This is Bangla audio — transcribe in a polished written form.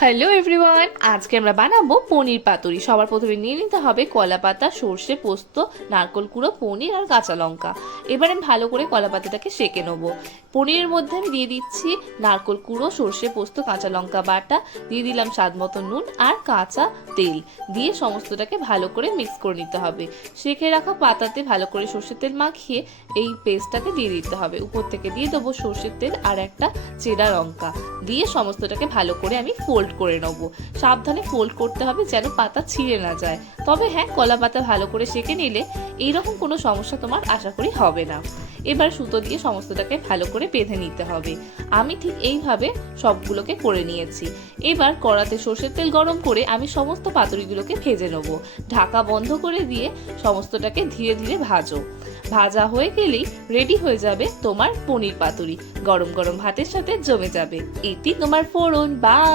হ্যালো এভরিওয়ান, আজকে আমরা বানাবো পনির পাতুরি। সবার প্রথমে নিয়ে নিতে হবে কলা পাতা, সর্ষে, পোস্ত, নারকোল কুড়ো, পনির আর কাঁচা লঙ্কা। এবার আমি ভালো করে কলা পাতাটাকে সেঁকে নেবো। পনিরের মধ্যে আমি দিয়ে দিচ্ছি নারকোল কুড়ো, সর্ষে, পোস্ত, কাঁচা লঙ্কা বাটা, দিয়ে দিলাম স্বাদ মতো নুন আর কাঁচা তেল, দিয়ে সমস্তটাকে ভালো করে মিক্স করে নিতে হবে। সেঁকে রাখা পাতাতে ভালো করে সর্ষের তেল মাখিয়ে এই পেস্টটাকে দিয়ে দিতে হবে। উপর থেকে দিয়ে দেবো সর্ষের তেল আর একটা চেরা লঙ্কা, দিয়ে সমস্তটাকে ভালো করে আমি ফোল্ড করে নেব। সাবধানে ফোল্ড করতে হবে যেন পাতা ছিঁড়ে না যায়। তবে হ্যাঁ, কলা পাতা ভালো করে সেঁকে নিলে এইরকম কোনো সমস্যা তোমার আশা করি হবে না। এবার সুতো দিয়ে সমস্তটাকে ভালো করে বেঁধে নিতে হবে। আমি ঠিক এইভাবে সবগুলোকে করে নিয়েছি। এবার কড়াতে সর্ষের তেল গরম করে আমি সমস্ত পাতুরিগুলোকে ভেজে নেব। ঢাকা বন্ধ করে দিয়ে সমস্তটাকে ধীরে ধীরে ভাজো। ভাজা হয়ে গেলেই রেডি হয়ে যাবে তোমার পনির পাতুরি। গরম গরম ভাতের সাথে জমে যাবে। এটি তোমার ফোড়ন। বাই।